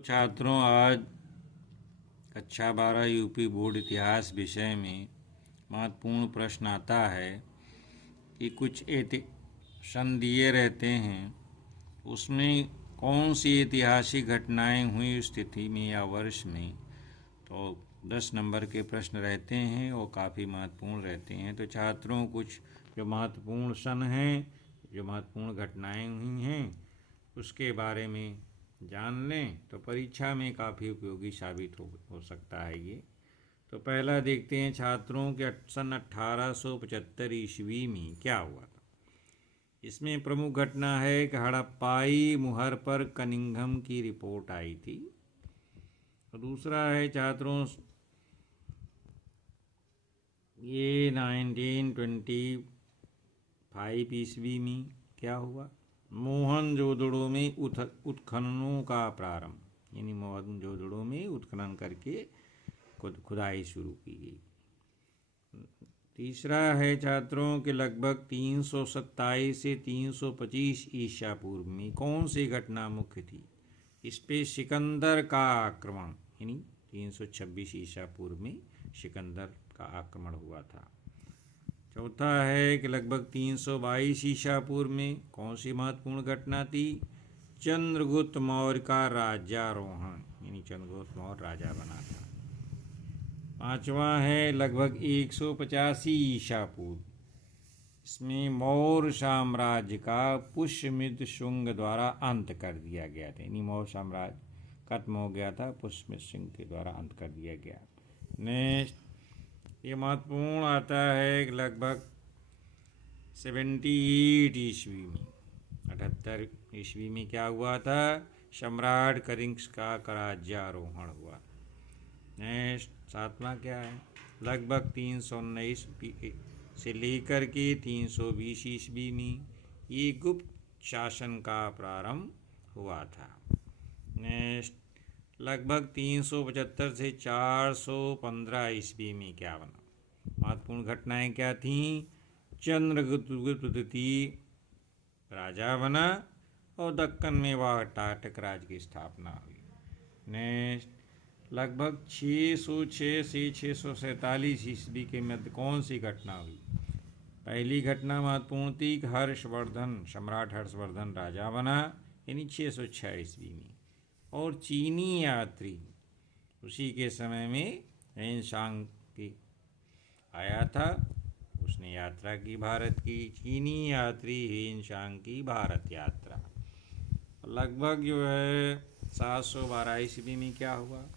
छात्रों, आज कक्षा 12 यूपी बोर्ड इतिहास विषय में महत्वपूर्ण प्रश्न आता है कि कुछ सन दिए रहते हैं, उसमें कौन सी ऐतिहासिक घटनाएं हुई उस तिथि में या वर्ष में। तो 10 नंबर के प्रश्न रहते हैं और काफ़ी महत्वपूर्ण रहते हैं। तो छात्रों, कुछ जो महत्वपूर्ण सन हैं, जो महत्वपूर्ण घटनाएं हुई हैं, उसके बारे में जान लें तो परीक्षा में काफ़ी उपयोगी साबित हो सकता है ये। तो पहला देखते हैं छात्रों के सन 1875 ईस्वी में क्या हुआ था। इसमें प्रमुख घटना है कि हड़प्पाई मुहर पर कनिंघम की रिपोर्ट आई थी। तो दूसरा है छात्रों, ये 1925 ईस्वी में क्या हुआ। मोहनजोदड़ो में उत्खननों का प्रारंभ, यानी मोहनजोदड़ो में उत्खनन करके खुदाई शुरू की गई। तीसरा है छात्रों के लगभग 327 से 325 ईसा पूर्व में कौन सी घटना मुख्य थी। इस पे सिकंदर का आक्रमण, यानी 326 ईसा पूर्व में सिकंदर का आक्रमण हुआ था। चौथा है कि लगभग 322 ईसा पूर्व में कौन सी महत्वपूर्ण घटना थी। चंद्रगुप्त मौर्य का राज्यारोहण, यानी चंद्रगुप्त मौर्य राजा बना था। पांचवा है लगभग 185 ईसा पूर्व, इसमें मौर्य साम्राज्य का पुष्यमित्र शुंग द्वारा अंत कर दिया गया था, यानी मौर्य साम्राज्य खत्म हो गया था, पुष्यमित्र शुंग के द्वारा अंत कर दिया गया। नेक्स्ट, ये महत्वपूर्ण आता है कि लगभग 78 ईस्वी में, 78 ईस्वी में क्या हुआ था। सम्राट कनिष्क का राज्यारोहण हुआ। नेक्स्ट, सातवां क्या है, लगभग 319 से लेकर के 320 ईस्वी में ये गुप्त शासन का प्रारंभ हुआ था। नेक्स्ट, लगभग 375 से 415 ईस्वी में क्या बना। महत्वपूर्ण घटनाएं क्या थीं। चंद्रगुप्त द्वितीय राजा बना और दक्कन में वाकाटक राज्य की स्थापना हुई। नेक्स्ट, लगभग 606 से 647 ईस्वी के मध्य कौन सी घटना हुई। पहली घटना महत्वपूर्ण थी कि हर्षवर्धन, सम्राट हर्षवर्धन राजा बना, यानी 606 ईस्वी में। और चीनी यात्री उसी के समय में हेनसांग की आया था, उसने यात्रा की भारत की। चीनी यात्री हेनसांग की भारत यात्रा। लगभग जो है 712 ईस्वी में क्या हुआ।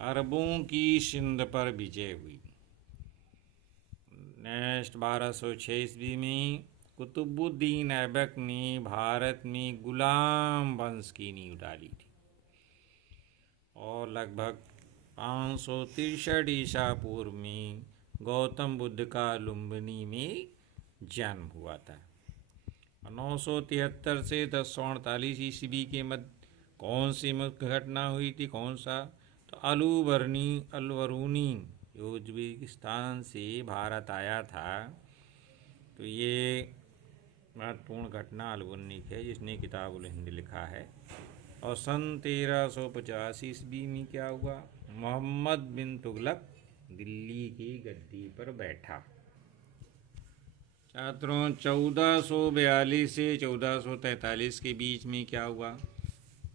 अरबों की सिंध पर विजय हुई। नेक्स्ट, 1206 ईस्वी में कुतुबुद्दीन ऐबक ने भारत में गुलाम वंश की नींव डाली थी। और लगभग 563 ईसा पूर्व में गौतम बुद्ध का लुम्बिनी में जन्म हुआ था। 973 से 1048 ईस्वी के मध्य कौन सी मुख्य घटना हुई थी। कौन सा, तो अलवरूनी उज्बेकिस्तान से भारत आया था। तो ये महत्वपूर्ण घटना अलवरूनी है, जिसने किताबुल हिंद लिखा है। और सन 1350 ईस्वी में क्या हुआ। मोहम्मद बिन तुगलक दिल्ली की गद्दी पर बैठा। छात्रों, 1442 से 1443 के बीच में क्या हुआ।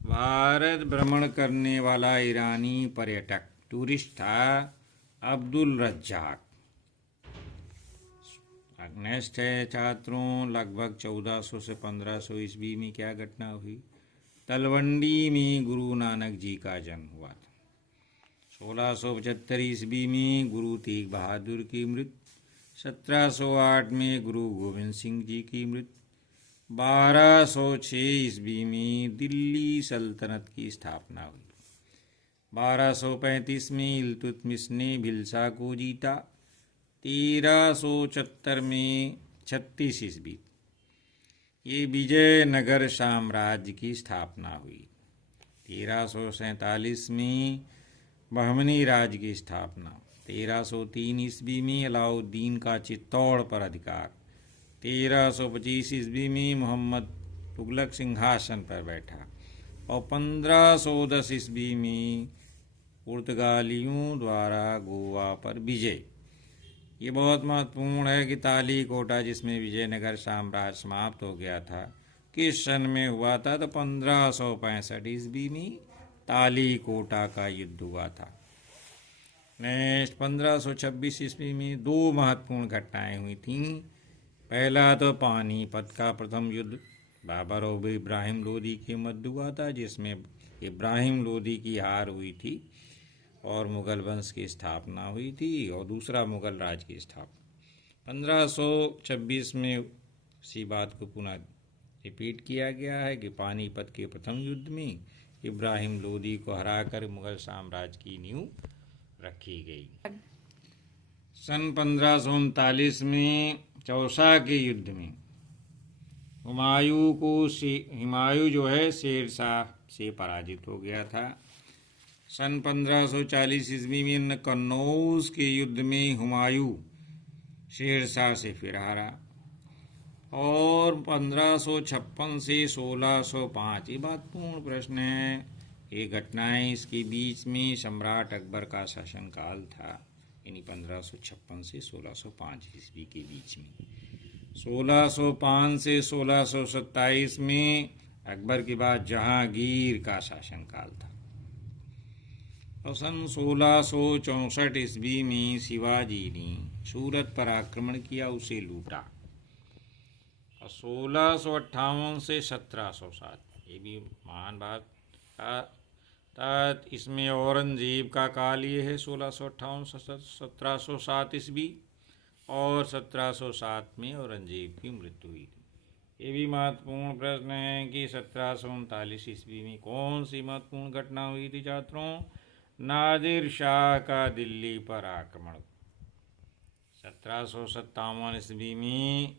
भारत भ्रमण करने वाला ईरानी पर्यटक टूरिस्ट था अब्दुल रज्जाक। नेक्स्ट है छात्रों, लगभग 1400 से 1500 ईस्वी में क्या घटना हुई। तलवंडी में गुरु नानक जी का जन्म हुआ था। 1675 ईस्वी में गुरु तेग बहादुर की मृत्यु। 1708 में गुरु गोविंद सिंह जी की मृत्यु। 1206 ईस्वी में दिल्ली सल्तनत की स्थापना हुई। 1235 में इल्तुतमिश ने भिल्सा को जीता। 1374 में 36 ईस्वी ये विजयनगर साम्राज्य की स्थापना हुई। 1347 में बहमनी राज्य की स्थापना। 1303 ईस्वी में अलाउद्दीन का चित्तौड़ पर अधिकार। 1325 ईस्वी में मोहम्मद तुगलक सिंहासन पर बैठा। और 1510 ईस्वी में पुर्तगालियों द्वारा गोवा पर विजय। ये बहुत महत्वपूर्ण है कि तालीकोटा, जिसमें विजयनगर साम्राज्य समाप्त हो गया था, किस सन में हुआ था? तो 1565 ईस्वी में तालीकोटा का युद्ध हुआ था। नेक्स्ट 1526 ईस्वी में दो महत्वपूर्ण घटनाएं हुई थीं। पहला तो पानीपत का प्रथम युद्ध बाबर और इब्राहिम लोदी के मध्य हुआ था, जिसमें इब्राहिम लोदी की हार हुई थी और मुगल वंश की स्थापना हुई थी, और दूसरा मुगल राज की स्थापना 1526 में उसी बात को पुनः रिपीट किया गया है कि पानीपत के प्रथम युद्ध में इब्राहिम लोदी को हराकर मुगल साम्राज्य की नींव रखी गई। सन 1539 में चौसा के युद्ध में हुमायूं जो है शेरशाह से पराजित हो गया था। सन 1540 ईस्वी में कन्नौज के युद्ध में हुमायूं शेरशाह से फिर हारा, और 1556 से 1605, ये महत्वपूर्ण प्रश्न है। ये घटनाएं इसके बीच में सम्राट अकबर का शासनकाल था, यानी 1556 से 1605 ईस्वी के बीच में। 1605 से 1627 में अकबर के बाद जहांगीर का शासनकाल था। और सन 1664 ईस्वी में शिवाजी ने सूरत पर आक्रमण किया, उसे लूटा। और 1658 से 1707, ये भी महान बात था। इसमें औरंगजेब का काल ये है 1658 से 1707 ईस्वी, और 1707 में औरंगजेब की मृत्यु हुई थी। ये भी महत्वपूर्ण प्रश्न है कि 1739 ईस्वी में कौन सी महत्वपूर्ण घटना हुई थी छात्रों? नादिर शाह का दिल्ली पर आक्रमण। 1757 ईस्वी में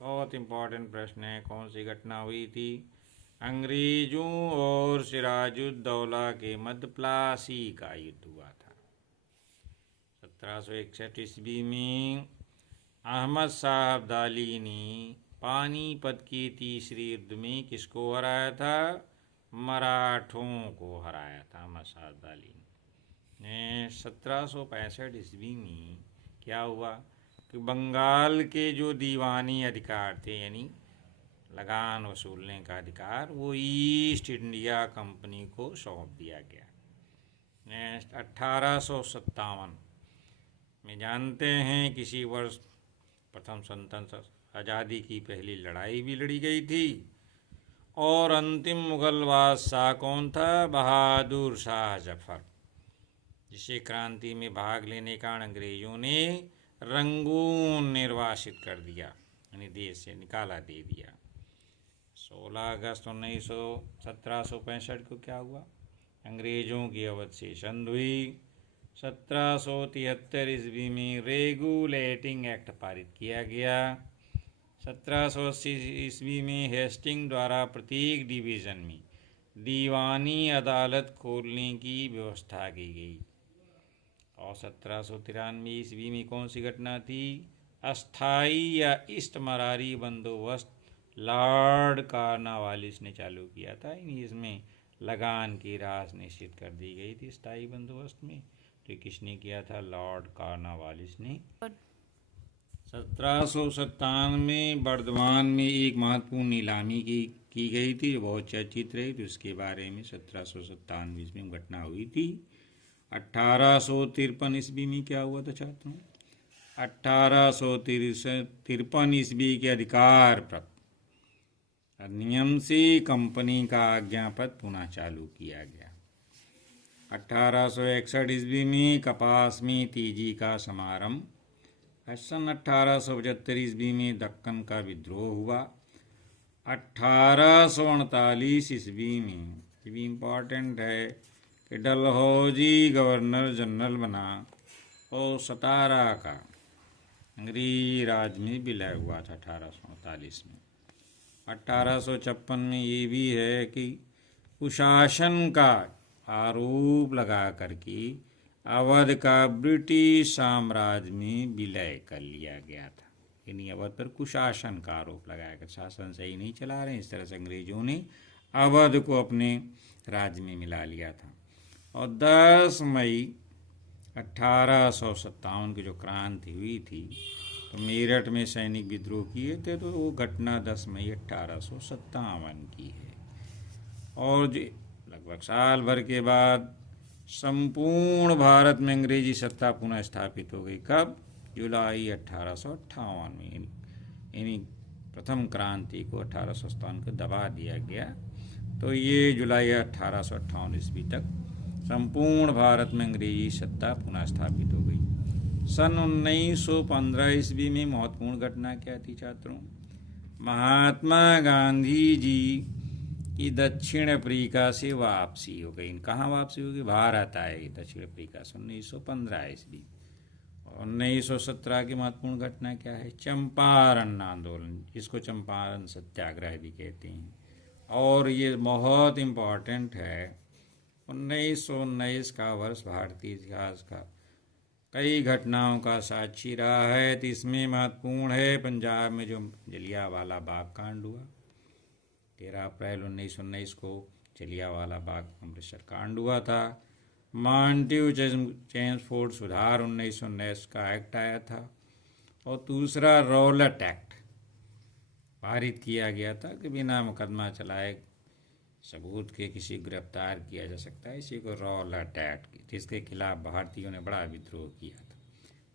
बहुत इंपॉर्टेंट प्रश्न है, कौन सी घटना हुई थी? अंग्रेजों और सिराजुद्दौला के मध्य प्लासी का युद्ध हुआ था। 1761 ईस्वी में अहमद शाह अब्दाली ने पानीपत के तीसरे युद्ध में किसको हराया था? मराठों को हराया था अहमद शाह अब्दाली ने। 1765 ईस्वी में क्या हुआ कि बंगाल के जो दीवानी अधिकार थे, यानी लगान वसूलने का अधिकार, वो ईस्ट इंडिया कंपनी को सौंप दिया गया। नेक्स्ट 1857 में जानते हैं किसी वर्ष प्रथम स्वतंत्र आज़ादी की पहली लड़ाई भी लड़ी गई थी, और अंतिम मुगल बादशाह कौन था? बहादुर शाह जफर, जिसे क्रांति में भाग लेने का अंग्रेजों ने रंगून निर्वासित कर दिया, यानी देश से निकाला दे दिया। 16 अगस्त 1765 को क्या हुआ? अंग्रेजों की अवध से संधि हुई। 1773 ईस्वी में रेगुलेटिंग एक्ट पारित किया गया। 1780 ईस्वी में हेस्टिंग द्वारा प्रत्येक डिवीज़न में दीवानी अदालत खोलने की व्यवस्था की गई। और 1793 ईस्वी में कौन सी घटना थी? अस्थाई या इस्टमरारी बंदोबस्त लॉर्ड कॉर्नवालिस ने चालू किया था। इसमें लगान की राशि निश्चित कर दी गई थी स्थायी बंदोबस्त में। तो किसने किया था? लॉर्ड कॉर्नवालिस ने। 1797 में बर्दवान में एक महत्वपूर्ण नीलामी की गई थी, जो बहुत चर्चित रही, तो उसके बारे में 1797 ईस्वी में घटना हुई थी। 1853 ईस्वी में क्या हुआ था छात्रों? 1853 ईस्वी के अधिकार प्राप्त अधिनियम से कंपनी का आज्ञापत्र पुनः चालू किया गया। 1861 ईस्वी में कपास में तेजी का समारंभ। सन 1875 ईस्वी में दक्कन का विद्रोह हुआ। 1848 ईस्वी में, ये भी इम्पॉर्टेंट है, कि डलहौजी गवर्नर जनरल बना और सतारा का अंग्रेजी राज में विलय हुआ था 1848 में। 1856 में ये भी है कि कुशासन का आरोप लगा करके अवध का ब्रिटिश साम्राज्य में विलय कर लिया गया था। यानी अवध पर कुशासन का आरोप लगाया गया, शासन सही नहीं चला रहे, इस तरह से अंग्रेजों ने अवध को अपने राज्य में मिला लिया था। और 10 मई 1857 की जो क्रांति हुई थी, तो मेरठ में सैनिक विद्रोह किए थे, तो वो घटना 10 मई 1857 की है। और जो लगभग साल भर के बाद संपूर्ण भारत में अंग्रेजी सत्ता पुनः स्थापित हो गई। कब? जुलाई 1858 में। यानी प्रथम क्रांति को 1857 को दबा दिया गया। तो ये जुलाई 1858 ईस्वी तक संपूर्ण भारत में अंग्रेजी सत्ता पुनः स्थापित हो गई। सन 1915 ईस्वी में महत्वपूर्ण घटना क्या थी छात्रों? महात्मा गांधी जी की दक्षिण अफ्रीका से वापसी हो गई। कहाँ वापसी होगी? भारत आए दक्षिण अफ्रीका से 1915 ईस्वी। 1917 की महत्वपूर्ण घटना क्या है? चंपारण आंदोलन, जिसको चंपारण सत्याग्रह भी कहते हैं। और ये बहुत इम्पॉर्टेंट है, 1919 का वर्ष भारतीय इतिहास का कई घटनाओं का साक्षी रहा है। तो इसमें महत्वपूर्ण है पंजाब में जो जलियांवाला बाग कांड हुआ, 13 अप्रैल 1919 को जलियांवाला बाग अमृतसर कांड हुआ था। मॉन्टेग्यू चेम्सफोर्ड सुधार 1919 का एक्ट आया था। और दूसरा रॉलेट एक्ट पारित किया गया था कि बिना मुकदमा चलाए सबूत के किसी को गिरफ्तार किया जा सकता है। इसी को रॉलेट एक्ट, जिसके खिलाफ भारतीयों ने बड़ा विद्रोह किया था।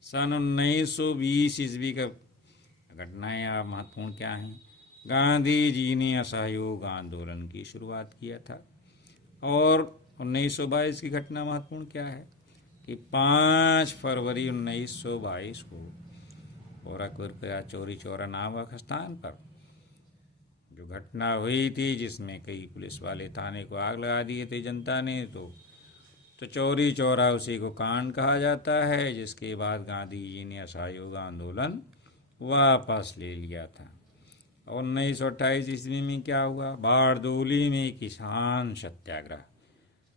सन 1920 ईस्वी का घटनाएं आप महत्वपूर्ण क्या हैं? गांधी जी ने असहयोग आंदोलन की शुरुआत किया था। और 1922 की घटना महत्वपूर्ण क्या है कि 5 फरवरी 1922 को गोरखपुर का चौरी चौरा नामक स्थान पर जो घटना हुई थी, जिसमें कई पुलिस वाले थाने को आग लगा दिए थे जनता ने, तो चौरी चौरा उसी को कांड कहा जाता है। जिसके बाद गांधी जी ने असहयोग आंदोलन वापस ले लिया था। 1928 ईस्वी में क्या हुआ? बारडोली में किसान सत्याग्रह।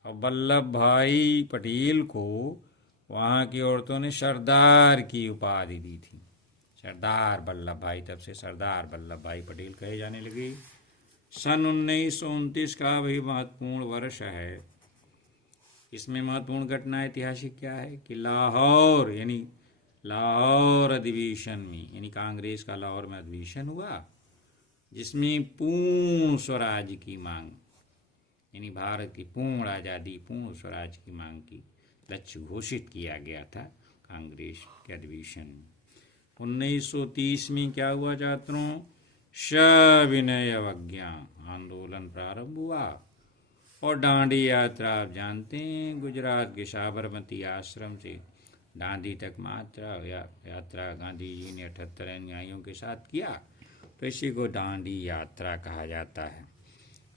और वल्लभ भाई पटेल को वहाँ की औरतों ने सरदार की उपाधि दी थी। सरदार वल्लभ भाई, तब से सरदार वल्लभ भाई पटेल कहे जाने लगे। सन 1929 का भी महत्वपूर्ण वर्ष है। इसमें महत्वपूर्ण घटना ऐतिहासिक क्या है कि लाहौर, यानी लाहौर अधिवेशन में, यानी कांग्रेस का लाहौर में अधिवेशन हुआ, जिसमें पूर्ण स्वराज की मांग, यानी भारत की पूर्ण आज़ादी, पूर्ण स्वराज की मांग की लक्ष्य घोषित किया गया था कांग्रेस के अधिवेशन में। 1930 में क्या हुआ छात्रों? सविनय अवज्ञा आंदोलन प्रारंभ हुआ। और दांडी यात्रा आप जानते हैं, गुजरात के साबरमती आश्रम से दांडी तक यात्रा गांधी जी ने 78 अनुयायियों के साथ किया, तो इसी को दांडी यात्रा कहा जाता है।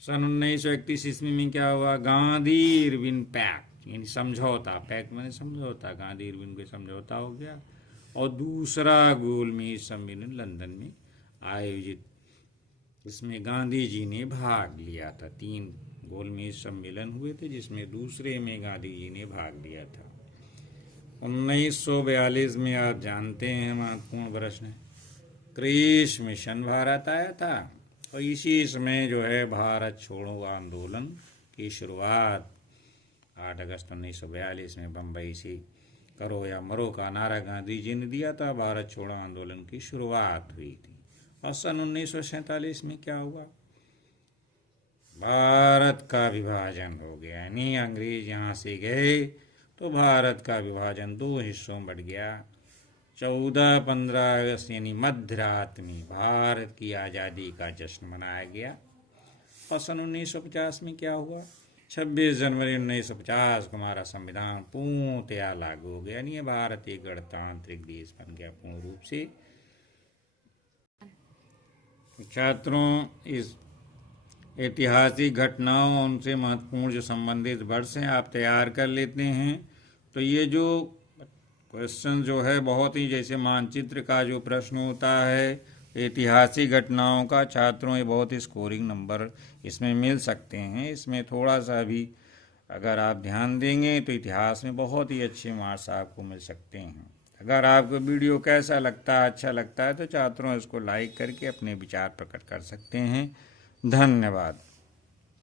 सन 1931 ईस्वी में क्या हुआ? गांधी इरविन पैक्ट, यानी समझौता, पैक्ट माने समझौता, गांधी इरविन को समझौता हो गया। और दूसरा गोलमेज सम्मेलन लंदन में आयोजित, इसमें गांधी जी ने भाग लिया था। 3 गोलमेज सम्मेलन हुए थे, जिसमें दूसरे में गांधी जी ने भाग लिया था। 1942 में आप जानते हैं महत्वपूर्ण वर्ष है, क्रिस मिशन भारत आया था। और इसी समय जो है भारत छोड़ो आंदोलन की शुरुआत 8 अगस्त 1942 में बम्बई से करो या मरो का नारा गांधी जी ने दिया था। भारत छोड़ो आंदोलन की शुरुआत हुई थी। और सन 1947 में क्या हुआ? भारत का विभाजन हो गया, यानी अंग्रेज यहाँ से गए तो भारत का विभाजन 2 हिस्सों में बढ़ गया। 14-15 अगस्त यानी मध्य रात में भारत की आज़ादी का जश्न मनाया गया। और सन 1950 में क्या हुआ? 26 जनवरी 1950 को हमारा संविधान पूर्णतया लागू हो गया, यानी भारत एक गणतांत्रिक देश बन गया पूर्ण रूप से। छात्रों, इस ऐतिहासिक घटनाओं उनसे महत्वपूर्ण जो संबंधित वर्ष हैं आप तैयार कर लेते हैं। तो ये जो क्वेश्चन जो है बहुत ही, जैसे मानचित्र का जो प्रश्न होता है ऐतिहासिक घटनाओं का, छात्रों ये बहुत ही स्कोरिंग नंबर इसमें मिल सकते हैं। इसमें थोड़ा सा भी अगर आप ध्यान देंगे तो इतिहास में बहुत ही अच्छे मार्क्स आपको मिल सकते हैं। अगर आपको वीडियो कैसा लगता है, अच्छा लगता है, तो छात्रों इसको लाइक करके अपने विचार प्रकट कर सकते हैं। धन्यवाद।